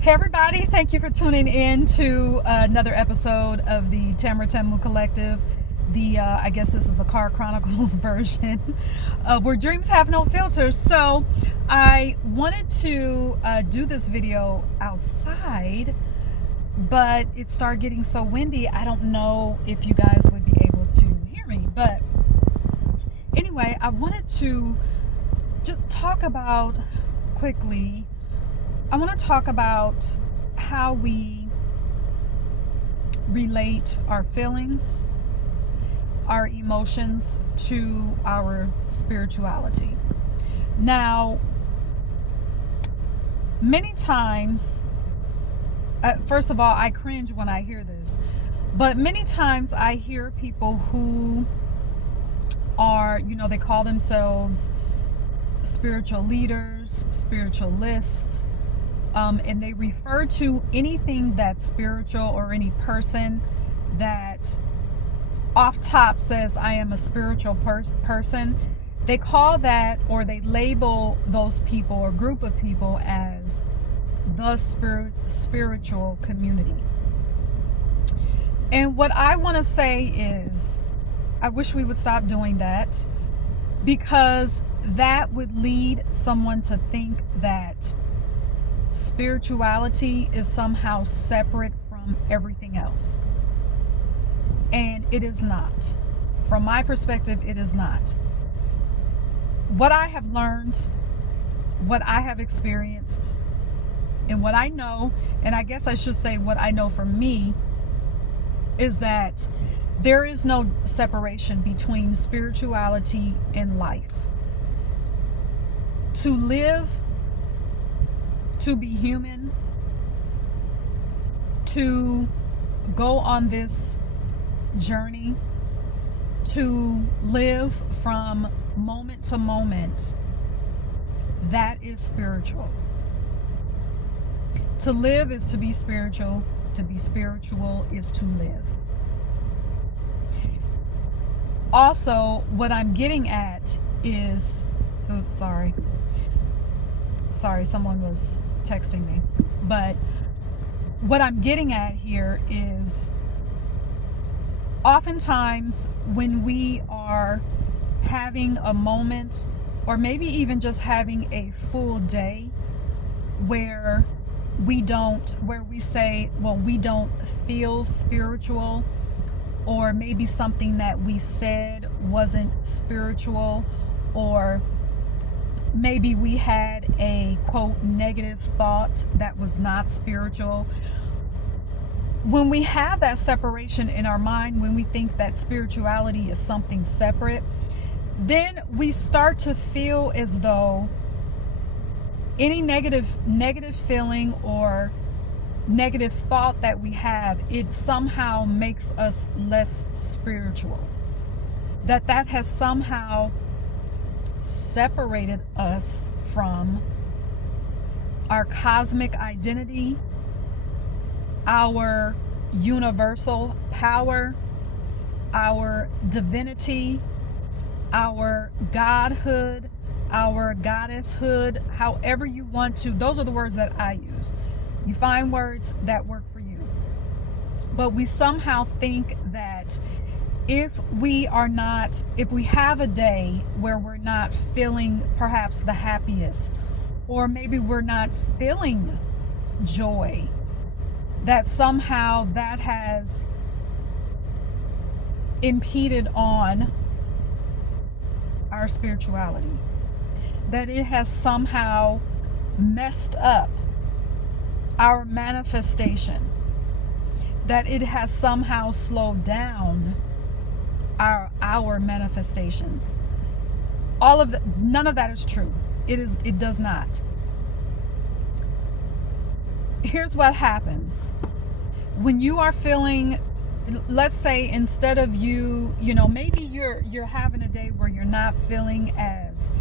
Hey everybody, thank you for tuning in to another episode of the Tamara Temu Collective. I guess this is a Car Chronicles version where dreams have no filters. So I wanted to do this video outside, but it started getting so windy. I don't know if you guys would be able to hear me, but anyway, I wanted to just talk about quickly. I want to talk about how we relate our feelings, our emotions to our spirituality. Now, many times, first of all, I cringe when I hear this, but many times I hear people who are, they call themselves spiritual leaders, spiritualists. And they refer to anything that's spiritual or any person that off top says, I am a spiritual person. They call that, or they label those people or group of people as the spiritual community. And what I want to say is, I wish we would stop doing that, because that would lead someone to think that spirituality is somehow separate from everything else. And it is not. From my perspective, it is not. What I have learned, what I have experienced, and what I know, and I guess I should say what I know for me, is that there is no separation between spirituality and life. To live, to be human, to go on this journey, to live from moment to moment, that is spiritual. To live is to be spiritual. To be spiritual is to live. Also, what I'm getting at is, sorry, someone was texting me. But what I'm getting at here is, oftentimes when we are having a moment, or maybe even just having a full day where we say, well, we don't feel spiritual, or maybe something that we said wasn't spiritual, or maybe we had a quote negative thought that was not spiritual. When we have that separation in our mind, when we think that spirituality is something separate, then we start to feel as though any negative feeling or negative thought that we have, it somehow makes us less spiritual. That has somehow separated us from our cosmic identity, our universal power, our divinity, our godhood, our goddesshood, however you want to. Those are the words that I use. You find words that work for you. But we somehow think that if we have a day where we're not feeling perhaps the happiest, or maybe we're not feeling joy, that somehow that has impeded on our spirituality, that it has somehow messed up our manifestation, that it has somehow slowed down our manifestations. None of that is true. It does not. Here's what happens when you are feeling, let's say, instead of maybe you're having a day where you're not feeling as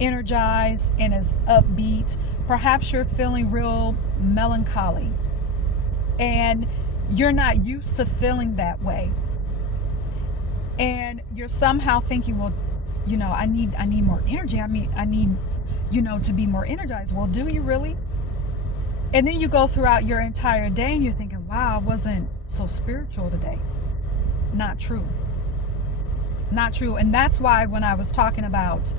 energized and as upbeat. Perhaps you're feeling real melancholy, and you're not used to feeling that way. And you're somehow thinking, well, I need more energy. I need, to be more energized. Well, do you really? And then you go throughout your entire day and you're thinking, wow, I wasn't so spiritual today. Not true. Not true. And that's why when I was talking about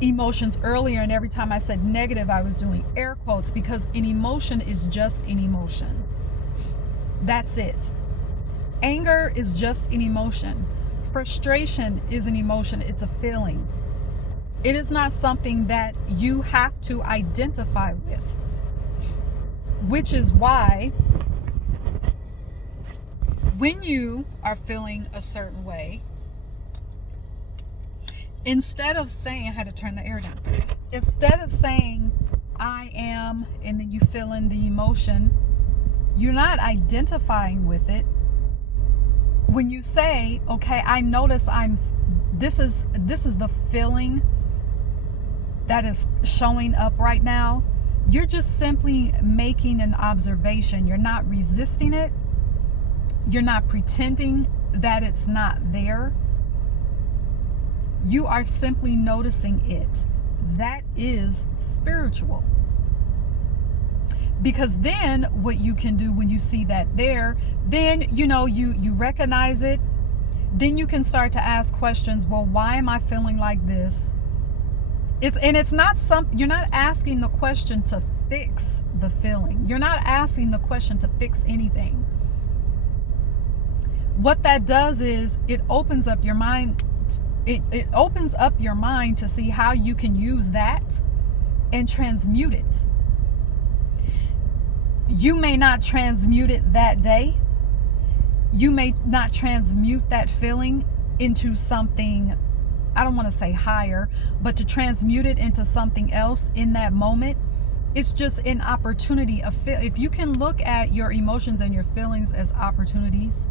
emotions earlier, and every time I said negative, I was doing air quotes, because an emotion is just an emotion. That's it. Anger is just an emotion. Frustration is an emotion. It's a feeling. It is not something that you have to identify with. Which is why when you are feeling a certain way, instead of saying, I had to turn the air down, instead of saying, I am, and then you fill in the emotion, you're not identifying with it. When you say, okay, I notice this is the feeling that is showing up right now, you're just simply making an observation. You're not resisting it. You're not pretending that it's not there. You are simply noticing it. That is spiritual. Because then what you can do when you see that there, then you recognize it. Then you can start to ask questions. Well, why am I feeling like this? It's not something, you're not asking the question to fix the feeling. You're not asking the question to fix anything. What that does is it opens up your mind. It opens up your mind to see how you can use that and transmute it. You may not transmute it that day. You may not transmute that feeling into something, I don't want to say higher, but to transmute it into something else in that moment. It's just an opportunity. If you can look at your emotions and your feelings as opportunities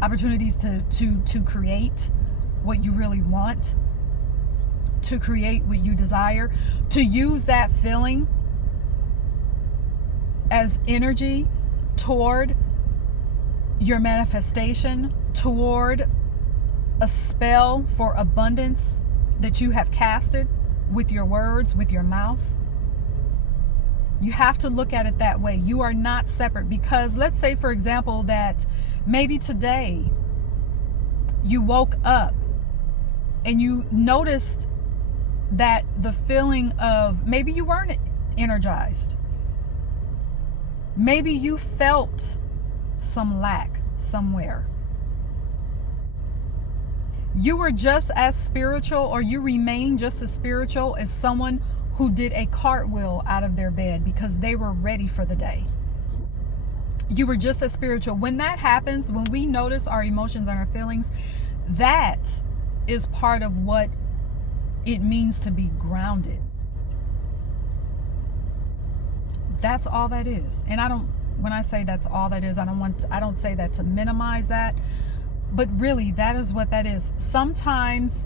to create what you really want, to create what you desire, to use that feeling as energy toward your manifestation, toward a spell for abundance that you have casted with your words, with your mouth. You have to look at it that way. You are not separate, because let's say, for example, that maybe today you woke up and you noticed that the feeling of, maybe you weren't energized. Maybe you felt some lack somewhere. You were just as spiritual, or you remain just as spiritual as someone who did a cartwheel out of their bed because they were ready for the day. You were just as spiritual. When that happens, when we notice our emotions and our feelings, that is part of what it means to be grounded. That's all that is. And when I say that's all that is, I don't say that to minimize that, but really that is what that is. Sometimes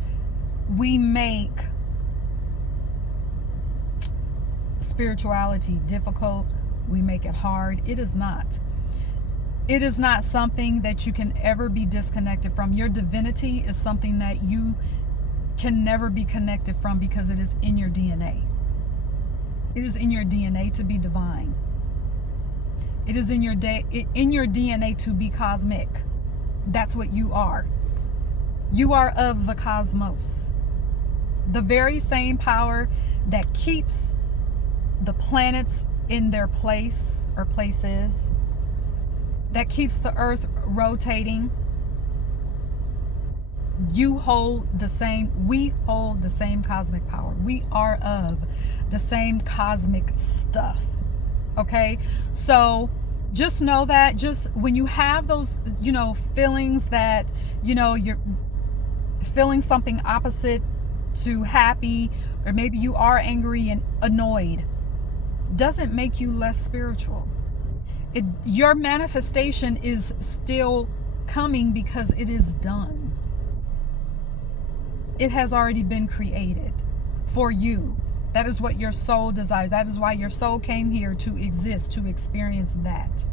we make spirituality difficult. We make it hard. It is not. It is not something that you can ever be disconnected from. Your divinity is something that you can never be connected from, because it is in your DNA. It is in your DNA to be divine. It is in your DNA to be cosmic. That's what you are. You are of the cosmos. The very same power that keeps the planets in their place or places, that keeps the earth rotating. You hold the same, we hold the same cosmic power. We are of the same cosmic stuff. Okay? So just know that, just when you have those, feelings that, you're feeling something opposite to happy, or maybe you are angry and annoyed, doesn't make you less spiritual. Your manifestation is still coming because it is done. It has already been created for you. That is what your soul desires. That is why your soul came here, to exist, to experience that.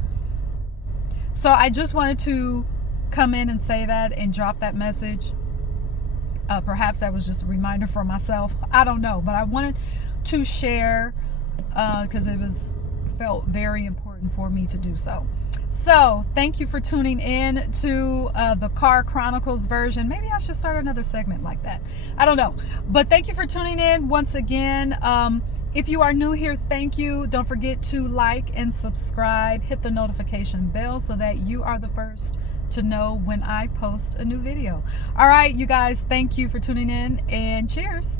So I just wanted to come in and say that and drop that message. Perhaps that was just a reminder for myself. I don't know, but I wanted to share because it was felt very important for me to do so. So thank you for tuning in to the Car Chronicles version. Maybe I should start another segment like that. I don't know. But thank you for tuning in once again. If you are new here, thank you. Don't forget to like and subscribe. Hit the notification bell so that you are the first to know when I post a new video. All right, you guys, thank you for tuning in, and cheers.